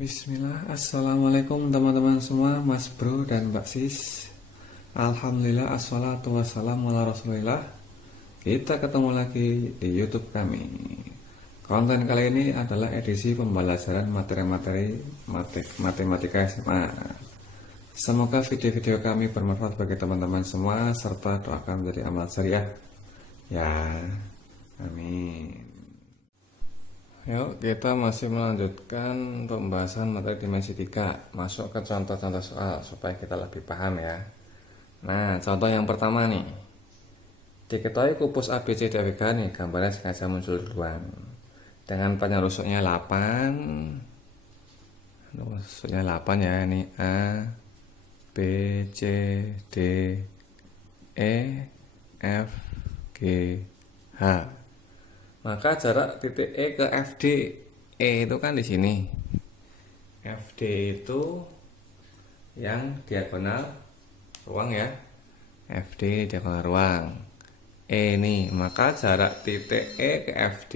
Bismillah, Assalamualaikum teman-teman semua, Mas Bro dan Mbak Sis. Alhamdulillah, assalatu wassalamu ala rasulillah. Kita ketemu lagi di YouTube kami. Konten kali ini adalah edisi pembelajaran materi-materi matematika SMA. Semoga video-video kami bermanfaat bagi teman-teman semua, serta doakan menjadi amal syariah. Ya, amin. Yuk, kita masih melanjutkan pembahasan materi dimensi 3. Masuk ke contoh-contoh soal supaya kita lebih paham ya. Nah, contoh yang pertama nih. Diketahui kubus ABCDEFG nih, gambarnya sengaja muncul duluan. Dengan panjang rusuknya 8. Rusuknya 8 ya, ini A, B, C, D, E, F, G, H. Maka jarak titik E ke FD, E itu kan di sini. FD itu yang diagonal ruang ya. FD diagonal ruang. E ini, maka jarak titik E ke FD.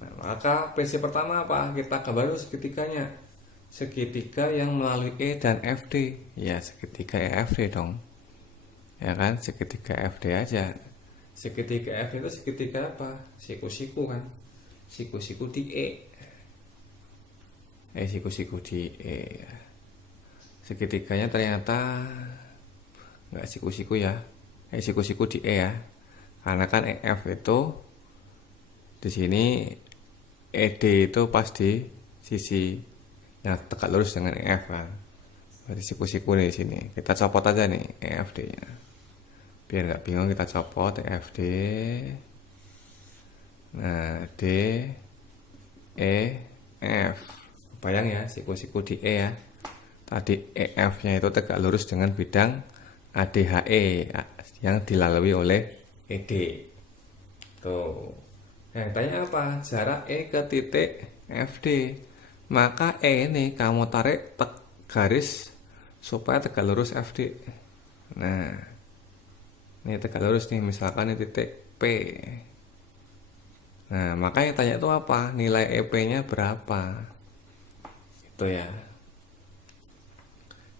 Nah, maka prinsip pertama apa? Kita gambar segitiganya. Segitiga yang melalui E dan FD. Ya, segitiga EFD dong. Ya kan, segitiga FD aja. Segitiga F itu segitiga apa? Siku-siku kan. Siku-siku di E. Siku-siku di E. Segitiganya ternyata nggak siku-siku ya. Siku-siku di E ya. Karena kan EF itu di sini ED itu pas di sisi yang tegak lurus dengan EF kan. Berarti siku-siku di sini. Kita copot aja nih EFD-nya. Biar nggak bingung kita copot FD. Nah, D, E, F. Bayang ya, siku-siku di E ya. Tadi EF-nya itu tegak lurus dengan bidang ADHE yang dilalui oleh ED. Tuh. Yang tanya apa? Jarak E ke titik FD. Maka E ini kamu tarik garis supaya tegak lurus FD. Nah, ini tegak lurus nih, misalkan ini titik P. Nah, makanya tanya itu apa? Nilai EP-nya berapa? Itu ya.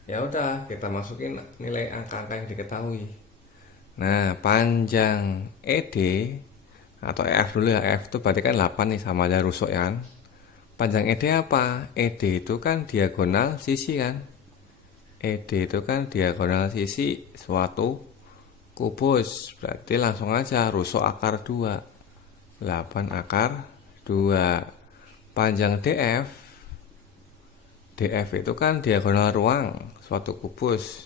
Ya udah, kita masukin nilai angka-angka yang diketahui. Nah, panjang ED atau EF dulu ya. EF itu berarti kan 8 nih, sama aja rusuk ya kan. Panjang ED apa? ED itu kan diagonal sisi kan. ED itu kan diagonal sisi suatu kubus, berarti langsung aja rusuk akar 2. 8 akar 2. Panjang DF itu kan diagonal ruang suatu kubus,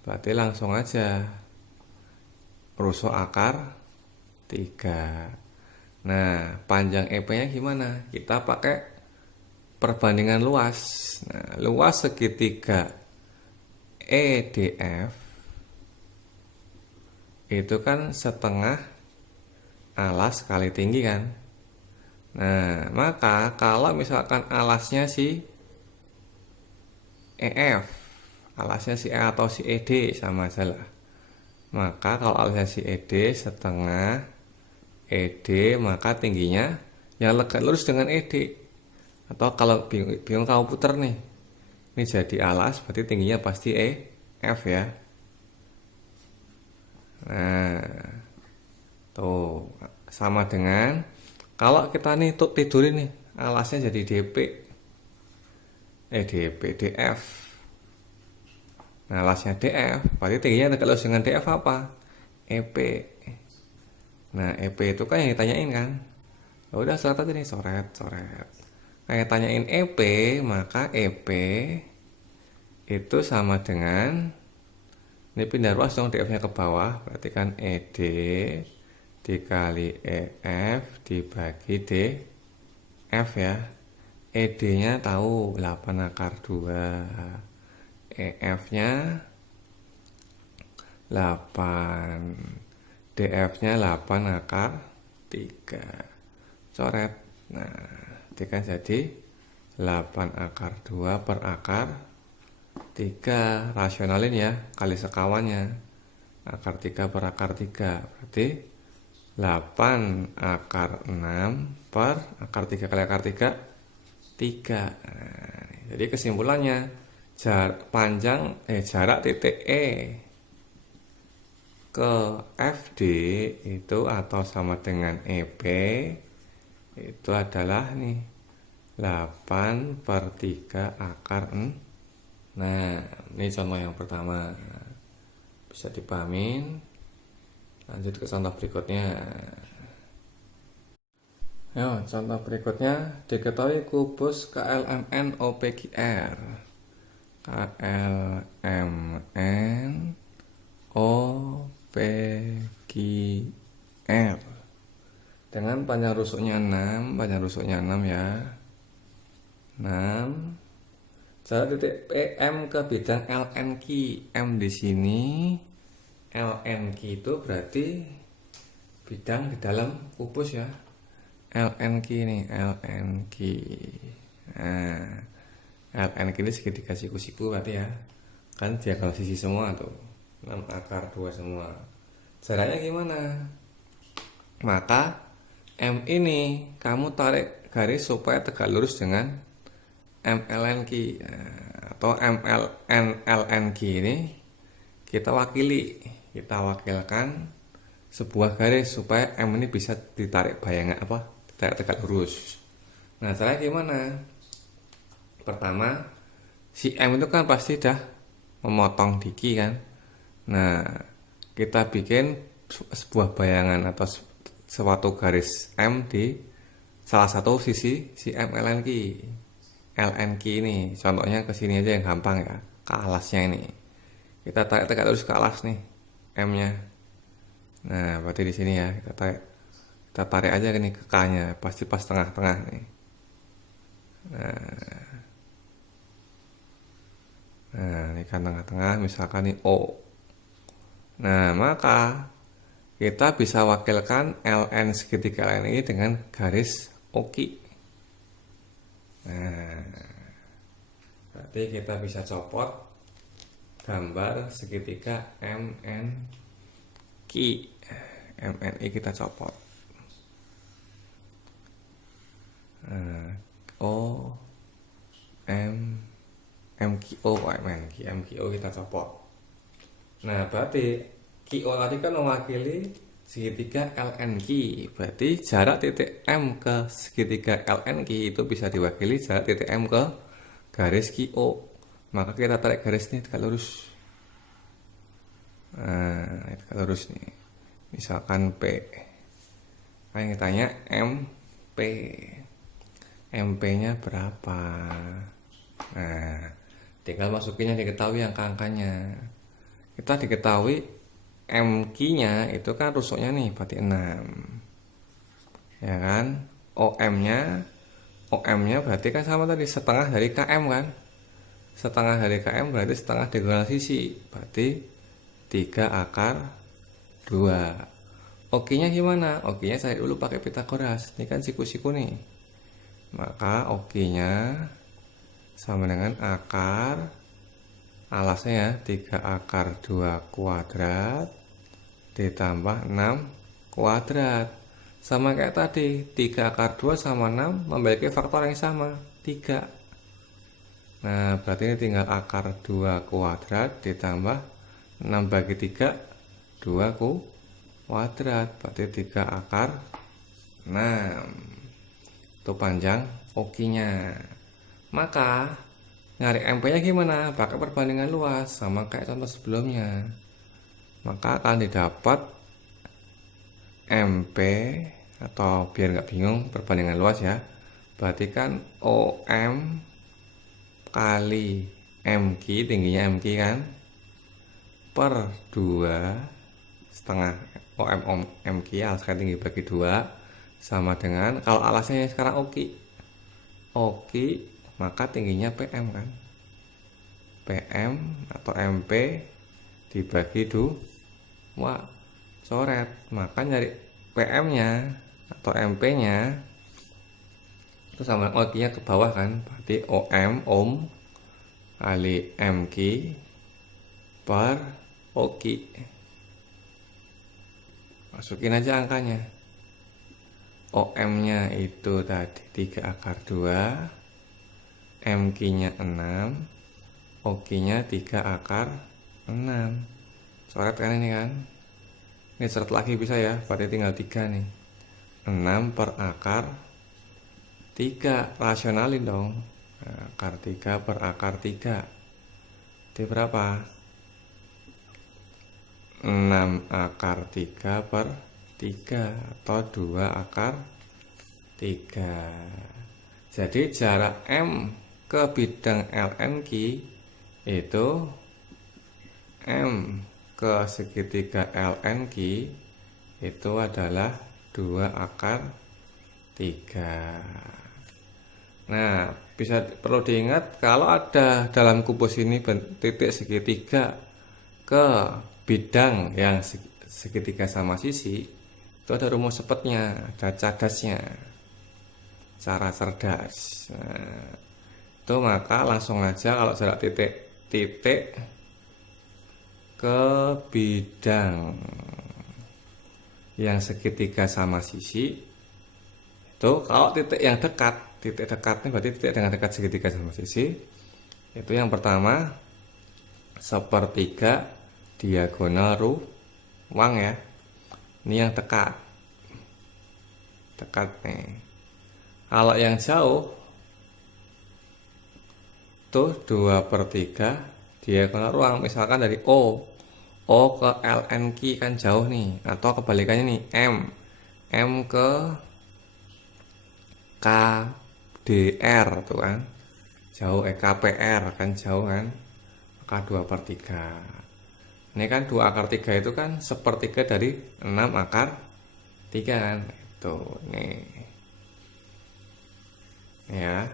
berarti langsung aja rusuk akar 3. Nah, panjang EP nya gimana? Kita pakai perbandingan luas. Nah, luas segitiga EDF itu kan setengah alas kali tinggi kan. Nah, maka kalau misalkan alasnya si EF, alasnya si E atau si ED sama aja lah. Maka kalau alasnya si ED setengah ED, maka tingginya yang tegak lurus dengan ED. Atau kalau bingung kamu puter nih, ini jadi alas berarti tingginya pasti EF ya. Nah, tuh sama dengan kalau kita nih tidurin nih, alasnya jadi DF. Nah, alasnya DF, berarti tingginya tegak lurus dengan DF apa? EP. Nah, EP itu kan yang ditanyain kan. Ya udah, selesai aja nih, coret. Kayak tanyain EP, maka EP itu sama dengan, ini pindah ruas dong, DF-nya ke bawah, berarti kan ED dikali EF dibagi DF ya. ED-nya tahu 8 akar 2. EF-nya 8. DF-nya 8 akar 3. Coret. Nah, itu kan jadi 8 akar 2 per akar 3, rasionalin ya, kali sekawannya. Akar 3 per akar 3, berarti 8 akar 6 per akar 3 kali akar 3, 3. Nah, jadi kesimpulannya jarak titik E ke FD itu atau sama dengan EP itu adalah nih 8/3 akar 6. Nah, ini contoh yang pertama. Bisa dipahamin. Lanjut ke contoh berikutnya. Contoh berikutnya, diketahui kubus KLMN OPQR. KLMN OPQR dengan panjang rusuknya 6 ya. 6. Jarak titik PM ke bidang LNQ. M di sini, LNQ itu berarti bidang di dalam kubus ya. LNQ ini, LNQ. Nah, LNQ ini segitiga siku-siku berarti ya. Kan diagonal sisi semua tuh. 6 akar 2 semua. Jaraknya gimana? Maka M ini kamu tarik garis supaya tegak lurus dengan MLNQ. Atau MLNQ ini kita wakilkan sebuah garis supaya M ini bisa ditarik ditarik tegak lurus. Nah, caranya gimana? Pertama, si M itu kan pasti dah memotong diki kan. Nah, kita bikin sebuah bayangan atau suatu garis M di salah satu sisi si MLNQ. LNQ ini contohnya ke sini aja yang gampang ya, ke alasnya ini. Kita tarik tegak lurus ke alas nih M-nya. Nah, berarti di sini ya kita tarik aja nih ke K-nya, pasti pas tengah-tengah nih. Nah, ini kan tengah-tengah, misalkan nih O. Nah, maka kita bisa wakilkan LN segitiga LN ini dengan garis OQ. Nah, berarti kita bisa copot gambar segitiga MNQ. MNI kita copot. O M MQO MQO kita copot. Nah, berarti QO tadi kan mewakili segitiga LNQ. Berarti jarak titik M ke segitiga LNQ itu bisa diwakili jarak titik M ke garis QO. Maka kita tarik garis ini tegak lurus. Nah, tegak lurus nih. Misalkan P. Nah, yang ditanya MP. MP-nya berapa? Nah, tinggal masukinnya diketahui angka-angkanya. Kita diketahui MQ-nya itu kan rusuknya nih, berarti 6. Ya kan? OM-nya berarti kan sama tadi, setengah dari KM kan? Setengah dari KM berarti setengah diagonal sisi, berarti 3 akar 2. OQ-nya gimana? OQ-nya saya dulu pakai Pitagoras. Ini kan siku-siku nih. Maka OQ-nya sama dengan akar alasnya ya, 3 akar 2 kuadrat ditambah 6 kuadrat. Sama kayak tadi, 3 akar 2 sama 6 memiliki faktor yang sama, 3. Nah, berarti ini tinggal akar 2 kuadrat ditambah 6 bagi 3, 2 kuadrat. Berarti 3 akar 6. Itu panjang OQ-nya. Maka nyari MP-nya gimana? Pakai perbandingan luas, sama kayak contoh sebelumnya. Maka akan didapat MP, atau biar nggak bingung perbandingan luas ya. Berarti kan OM kali MQ, tingginya MQ kan, per 2/2 OM MQ, alaskan tinggi bagi 2, sama dengan, kalau alasnya sekarang OQ, maka tingginya PM kan. PM atau MP dibagi 2 coret. Maka nyari PM-nya atau MP-nya itu sama OQ-nya ke bawah kan. Berarti ohm kali MQ per OQ. Masukin aja angkanya. OM-nya itu tadi 3 akar 2 MQ-nya 6, OQ-nya 3 akar 6. Coret kan ini kan? Ini coret lagi bisa ya, berarti tinggal 3 nih. 6 per akar 3, rasionalin dong. Nah, akar 3 per akar 3 itu berapa? 6 akar 3 per 3 atau 2 akar 3. Jadi jarak M ke bidang LNQ itu M ke segitiga LNQ itu adalah 2 akar 3. Nah, perlu diingat kalau ada dalam kubus ini titik segitiga ke bidang yang segitiga sama sisi, itu ada rumus cepatnya, ada cadasnya, cara cerdas. Nah, itu maka langsung aja kalau jarak titik ke bidang yang segitiga sama sisi, itu kalau titik yang dekat, titik dekat ini berarti titik dengan dekat segitiga sama sisi, itu yang pertama sepertiga diagonal ruang ya. Ini yang dekat nih. Kalau yang jauh tuh 2/3 diagonal ruang, misalkan dari O ke LNQ kan jauh nih, atau kebalikannya nih, M ke KDR tuh kan jauh, KPR kan jauh kan, maka 2/3. Ini kan 2 akar 3 itu kan sepertiga dari 6 akar 3 kan, itu nih ya,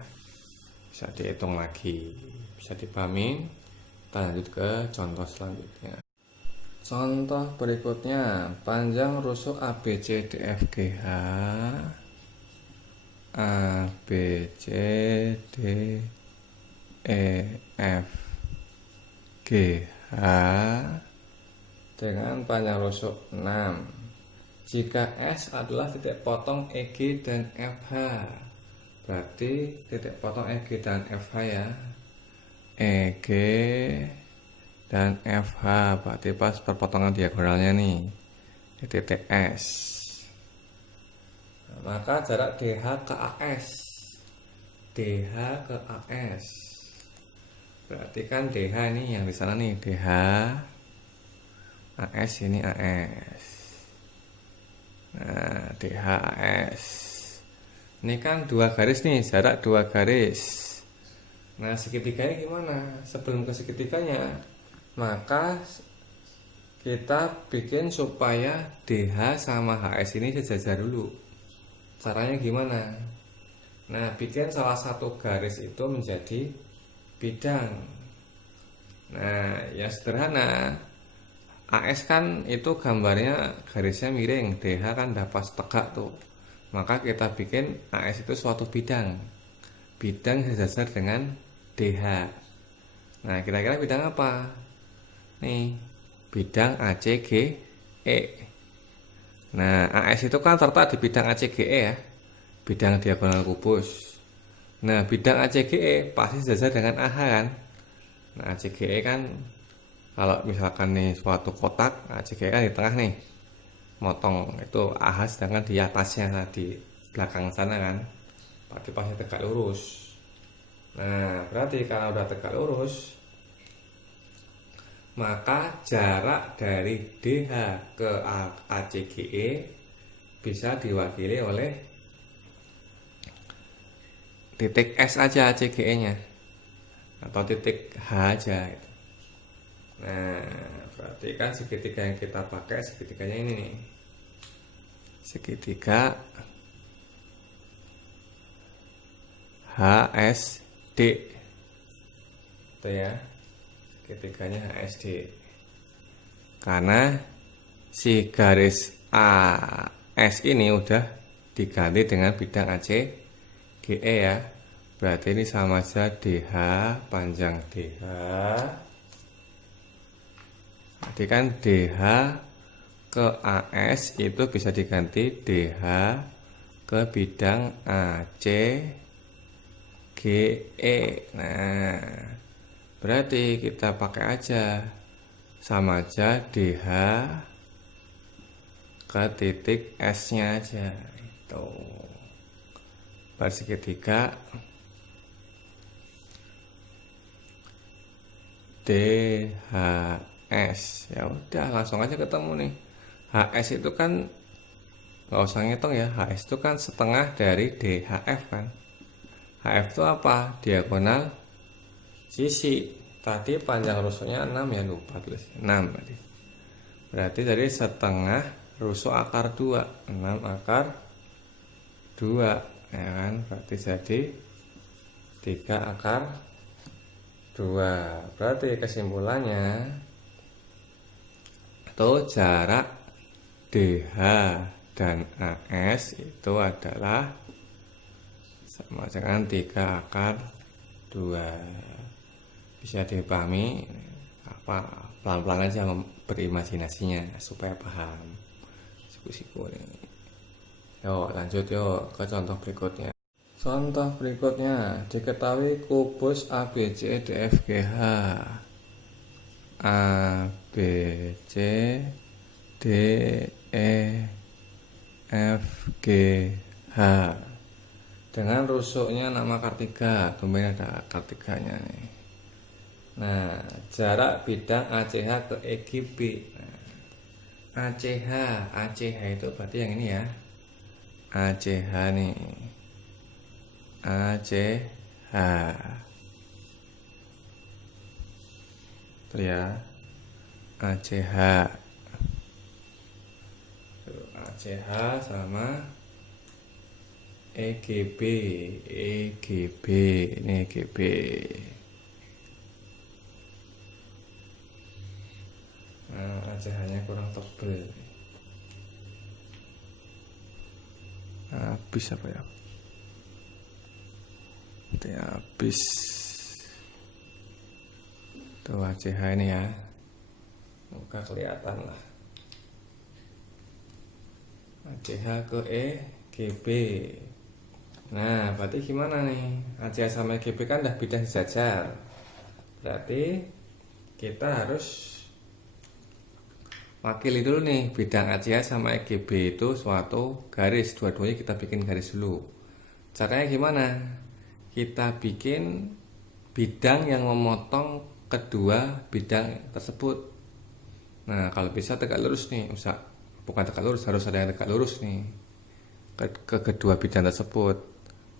bisa dihitung lagi, bisa dipahami. Kita lanjut ke contoh selanjutnya. Contoh berikutnya, panjang rusuk ABCDFGH ABCDEFGH dengan panjang rusuk 6. Jika S adalah titik potong EG dan FH, berarti titik potong EG dan FH ya, EG dan FH berarti pas perpotongan diagonalnya nih di titik S. Nah, maka jarak DH ke AS, DH ke AS berarti kan DH ini yang di sana nih, DH, AS ini AS. Nah, DH AS ini kan 2 garis nih, jarak 2 garis. Nah, segitiganya gimana? Sebelum ke segitiganya, maka kita bikin supaya DH sama HS ini sejajar dulu. Caranya gimana? Nah, bikin salah satu garis itu menjadi bidang. Nah, yang sederhana, AS kan itu gambarnya garisnya miring, DH kan dapat tegak tuh. Maka kita bikin AS itu suatu bidang. Bidang sejajar dengan DH. Nah, kira-kira bidang apa? Nih, bidang ACGE. Nah, AS itu kan terletak di bidang ACGE ya, bidang diagonal kubus. Nah, bidang ACGE pasti sejajar dengan AH kan. Nah, ACGE kan kalau misalkan nih suatu kotak, ACGE kan di tengah nih, motong itu AH, sedangkan di atasnya, nah, di belakang sana kan, berarti pasti tegak lurus. Nah, berarti kalau udah tegak lurus, maka jarak dari DH ke ACGE bisa diwakili oleh titik S aja ACGE nya, atau titik H aja. Nah, berarti kan segitiga yang kita pakai segitiganya ini nih, segitiga HSD itu ya, segitiganya HSD, karena si garis AS ini udah diganti dengan bidang ACGE ya, berarti ini sama saja DH, panjang DH, berarti kan DH ke AS itu bisa diganti DH ke bidang ACGE. GE. Nah, berarti kita pakai aja, sama aja DH ke titik S nya aja itu baris segitiga DHS. Ya udah, langsung aja ketemu nih. HS itu kan nggak usah ngitung ya, HS itu kan setengah dari DHF kan. HF itu apa? Diagonal sisi. Tadi panjang rusuknya 6 ya, lupa tulis 6 tadi. Berarti dari setengah rusuk akar 2, 6 akar 2 ya kan, berarti jadi 3 akar 2. Berarti kesimpulannya itu jarak DH dan AS itu adalah sama dengan 3 akar 2. Bisa dipahami apa, pelan-pelan aja berimajinasinya supaya paham. Siku-siku nih. Yuk lanjut yuk ke contoh berikutnya. Contoh berikutnya, diketahui kubus ABC DFGH. ABC DEFGH dengan rusuknya nama akar 3. Tumben ada akar 3-nya nih. Nah, jarak bidang ACH ke EGB. Nah, ACH itu berarti yang ini ya. ACH nih. ACH. Tuh ya. ACH. ACH sama EGB. Ini EGB. Nah, ACH-nya kurang tebel. Habis apa ya? Habis. Tuh ACH ini ya. Muka kelihatan lah. ACH ke EGB. Nah, berarti gimana nih? ACH sama EGB kan udah bidang sejajar. Berarti kita harus wakili dulu nih, bidang ACH sama EGB itu suatu garis, dua-duanya kita bikin garis dulu. Caranya gimana? Kita bikin bidang yang memotong kedua bidang tersebut. Nah, kalau bisa tegak lurus nih, bukan tegak lurus, harus ada yang tegak lurus nih ke kedua bidang tersebut.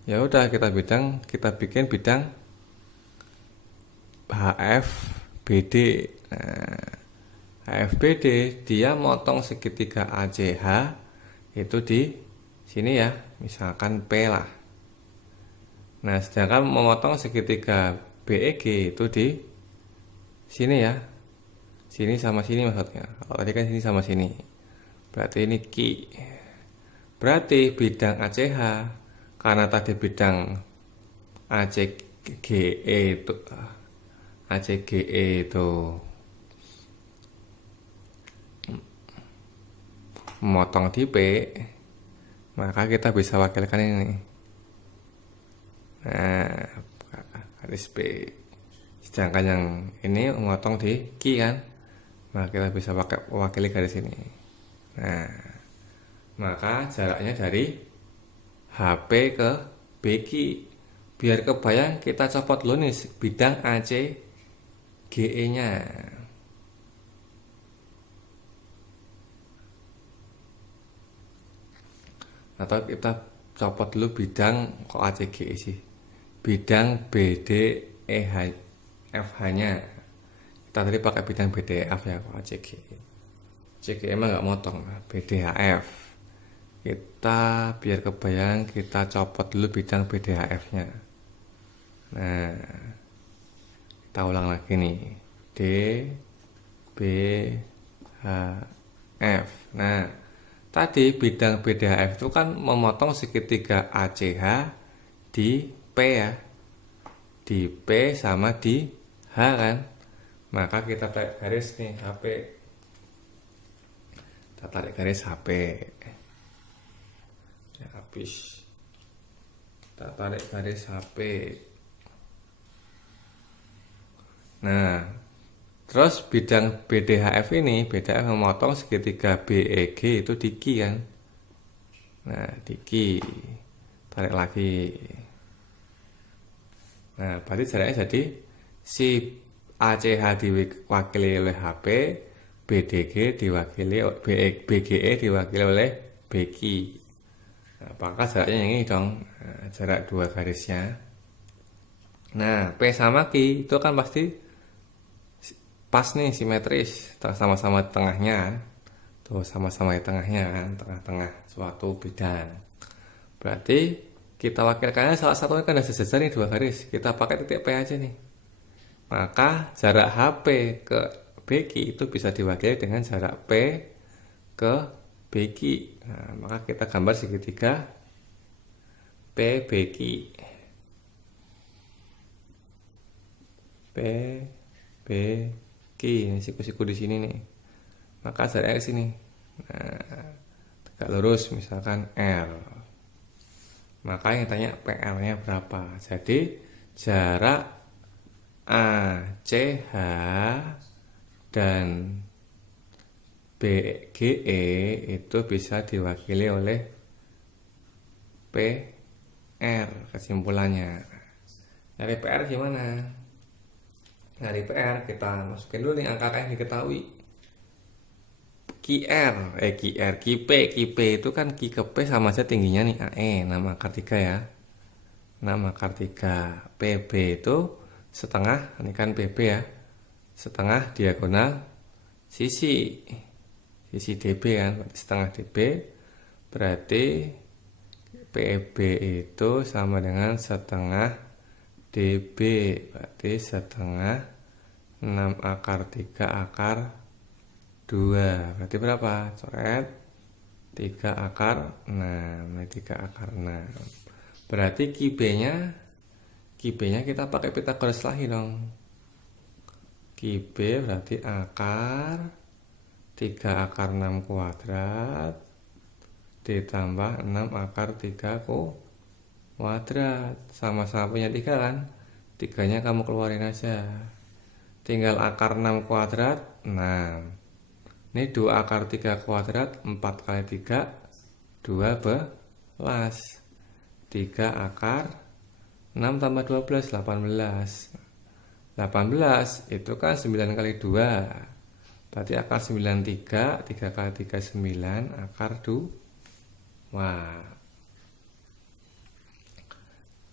Ya udah, kita bikin bidang HFBD. Nah, HFBD dia motong segitiga ACH itu di sini ya, misalkan P lah. Nah, sedangkan memotong segitiga BEG itu di sini ya, sini sama sini maksudnya. Kalau tadi kan sini sama sini, berarti ini Q. Berarti bidang ACH, karena tadi bidang ACGE itu memotong di P, maka kita bisa wakilkan ini. Nah, garis P. Sedangkan yang ini memotong di Q kan, maka kita bisa pakai wakili garis ini. Nah, maka jaraknya dari HP ke BQ. Biar kebayang, kita copot dulu nih bidang ACGE nya. Atau kita copot dulu bidang, kok ACGE sih, bidang BDEH FH nya. Kita tadi pakai bidang BDEF ya, kok ACGE. ACGE emang nggak motong, BDHF. Kita biar kebayang, kita copot dulu bidang BDHF nya. Nah, kita ulang lagi nih, D B H F. Nah, tadi bidang BDHF itu kan memotong segitiga ACH di P ya, di P sama di H kan. Maka kita tarik garis nih HP. Kita tarik garis HP. Ya, habis. Kita tarik garis HP. Nah, terus bidang BDHF ini, BDHF memotong segitiga BEG itu di Ki kan. Nah, di Ki. Tarik lagi. Nah, berarti jaraknya jadi si ACH diwakili oleh HP, BDG diwakili BGE diwakili oleh BQ. Nah, maka jaraknya yang ini dong, nah, jarak dua garisnya. Nah, P sama Q itu kan pasti pas nih, simetris, sama-sama di tengahnya kan. Tuh sama-sama di tengahnya kan, tengah-tengah suatu bidang. Berarti kita wakilkannya salah satunya kan ada sejajar nih, dua garis. Kita pakai titik P aja nih. Maka jarak HP ke BQ itu bisa diwakili dengan jarak P ke BQ. Nah, maka kita gambar segitiga PBQ. PBQ ini siku-siku di sini nih. Maka jaraknya ke sini. Nah, tegak lurus misalkan R. Maka yang tanya PL-nya berapa? Jadi jarak ACH dan BGE itu bisa diwakili oleh PR. Kesimpulannya, dari PR gimana? Dari PR kita masukin dulu nih angka yang diketahui. QP itu kan Q ke P sama aja tingginya nih AE, 6 akar 3 ya. 6 akar 3. PB itu setengah, ini kan PB ya, setengah diagonal sisi DB kan, setengah DB, berarti PB itu sama dengan setengah DB, berarti setengah 6 akar 3 akar 2, berarti berapa? Coret 3 akar 6, ini 3 akar 6. Berarti QB-nya kita pakai Pitagoras lagi dong. QB berarti akar 3 akar 6 kuadrat ditambah 6 akar 3 kuadrat. Sama-sama punya 3 kan? 3-nya kamu keluarin aja. Tinggal akar 6 kuadrat 6. Ini 2 akar 3 kuadrat, 4 kali 3 12. 3 akar 6 tambah 12 18. 18 itu kan 9 kali 2. Berarti akar 93, 3 kali 3 9, akar 2. Wah.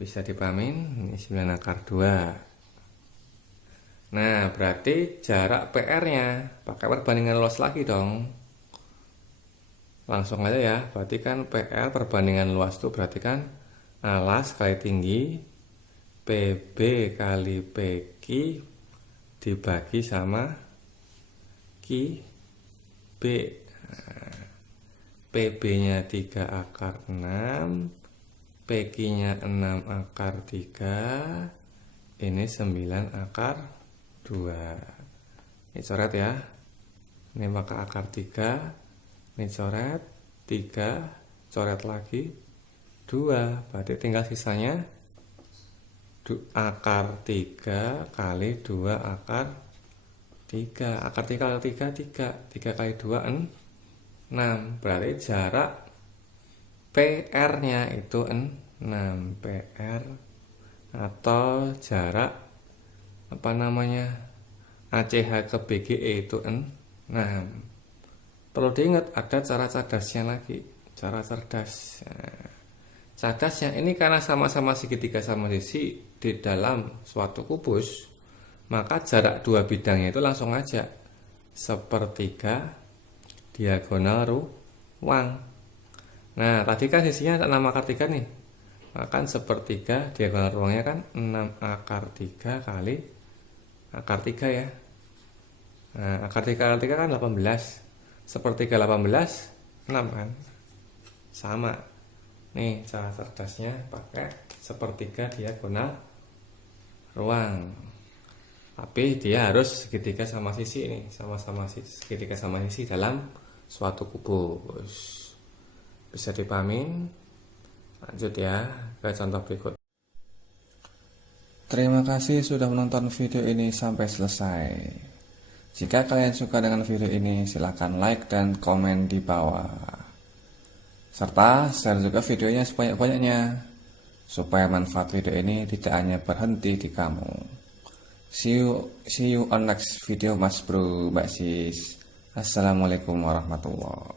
Bisa dipahamin? Ini 9 akar 2. Nah, berarti jarak PR-nya pakai perbandingan luas lagi dong. Langsung aja ya. Berarti kan PR perbandingan luas itu berarti kan alas kali tinggi PB kali PQ dibagi sama QB. Nah, PB-nya 3 akar 6, PQ-nya 6 akar 3, ini 9 akar 2. Ini coret ya. Ini maka akar 3, ini coret 3, coret lagi 2, berarti tinggal sisanya akar 3 kali 2 akar 3. Akar 3 kali 3 3, 3 kali 2 6. Berarti jarak PR-nya itu 6 PR, atau jarak apa namanya ACH ke BGE itu 6. Perlu diingat ada cara cerdasnya lagi, cara cerdas. Nah, cerdasnya ini karena sama-sama segitiga sama sisi di dalam suatu kubus, maka jarak dua bidangnya itu langsung aja sepertiga diagonal ruang. Nah, tadi kan sisinya 6 akar 3 nih. Maka sepertiga diagonal ruangnya kan 6 akar 3 kali akar 3 ya. Nah, akar 3 kali 3 kan 18. Sepertiga 18, 6 kan. Sama. Nih, cara cerdasnya pakai sepertiga diagonal ruang. Tapi dia harus segitiga sama sisi ini, sama-sama segitiga sama sisi dalam suatu kubus. Bisa dipahamin? Lanjut ya ke contoh berikut. Terima kasih sudah menonton video ini sampai selesai. Jika kalian suka dengan video ini, silahkan like dan komen di bawah. Serta share juga videonya sebanyak-banyaknya, supaya manfaat video ini tidak hanya berhenti di kamu. See you on next video Mas Bro, Mbak Sis. Assalamualaikum warahmatullahi wabarakatuh.